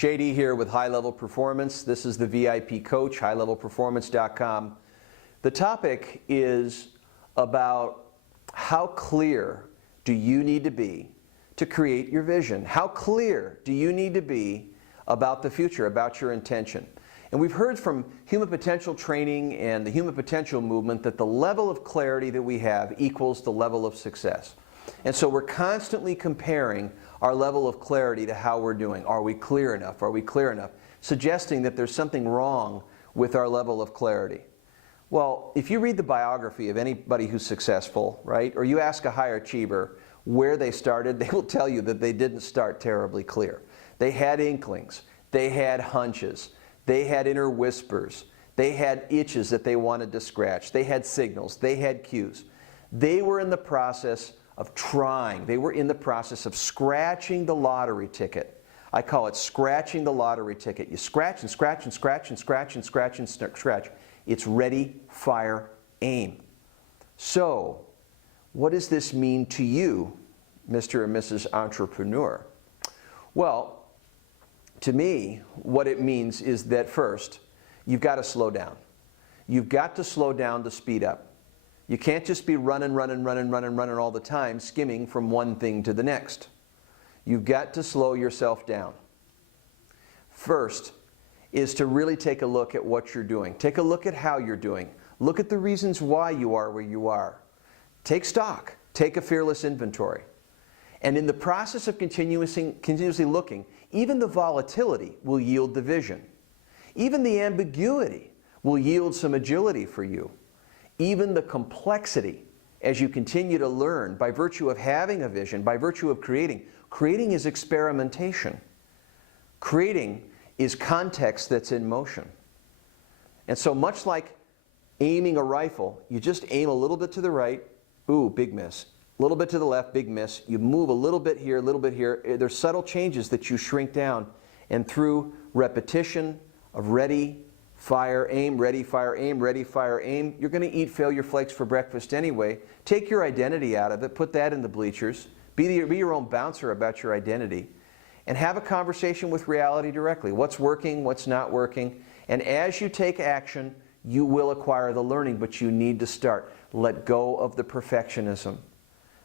JD here with High Level Performance. This is the VIP Coach, highlevelperformance.com. The topic is about how clear do you need to be to create your vision? How clear do you need to be about the future, about your intention? And we've heard from human potential training and the human potential movement that the level of clarity that we have equals the level of success. And so we're constantly comparing our level of clarity to how we're doing. Are we clear enough? Are we clear enough? Suggesting that there's something wrong with our level of clarity. Well, if you read the biography of anybody who's successful, right, or you ask a high achiever where they started, they will tell you that they didn't start terribly clear. They had inklings, they had hunches, they had inner whispers, they had itches that they wanted to scratch, they had signals, they had cues. They were in the process of trying. They were in the process of scratching the lottery ticket. I call it scratching the lottery ticket. You scratch and scratch and scratch and scratch and scratch and scratch. It's ready, fire, aim. So, what does this mean to you, Mr. and Mrs. Entrepreneur? Well, to me, what it means is that first, you've got to slow down. You've got to slow down to speed up. You can't just be running all the time, skimming from one thing to the next. You've got to slow yourself down. First is to really take a look at what you're doing. Take a look at how you're doing. Look at the reasons why you are where you are. Take stock. Take a fearless inventory. And in the process of continuously looking, even the volatility will yield the vision. Even the ambiguity will yield some agility for you. Even the complexity, as you continue to learn, by virtue of having a vision, by virtue of creating. Creating is experimentation. Creating is context that's in motion. And so much like aiming a rifle, you just aim a little bit to the right, ooh, big miss. A little bit to the left, big miss. You move a little bit here, a little bit here. There's subtle changes that you shrink down. And through repetition of ready, fire, aim, ready, fire, aim, ready, fire, aim. You're going to eat failure flakes for breakfast anyway. Take your identity out of it. Put that in the bleachers. Be your own bouncer about your identity. And have a conversation with reality directly. What's working, what's not working. And as you take action, you will acquire the learning, but you need to start. Let go of the perfectionism.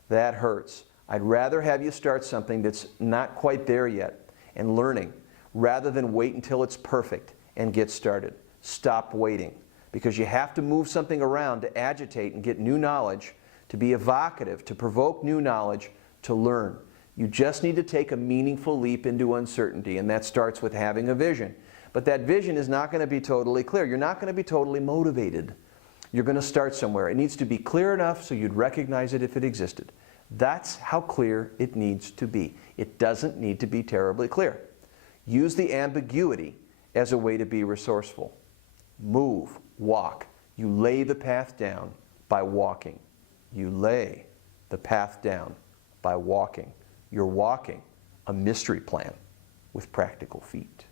That hurts. I'd rather have you start something that's not quite there yet and learning, rather than wait until it's perfect and get started. Stop waiting, because you have to move something around to agitate and get new knowledge, to be evocative, to provoke new knowledge, to learn. You just need to take a meaningful leap into uncertainty, and that starts with having a vision. But that vision is not going to be totally clear. You're not going to be totally motivated. You're going to start somewhere. It needs to be clear enough so you'd recognize it if it existed. That's how clear it needs to be. It doesn't need to be terribly clear. Use the ambiguity as a way to be resourceful. Move, walk. You lay the path down by walking. You lay the path down by walking. You're walking a mystery plan with practical feet.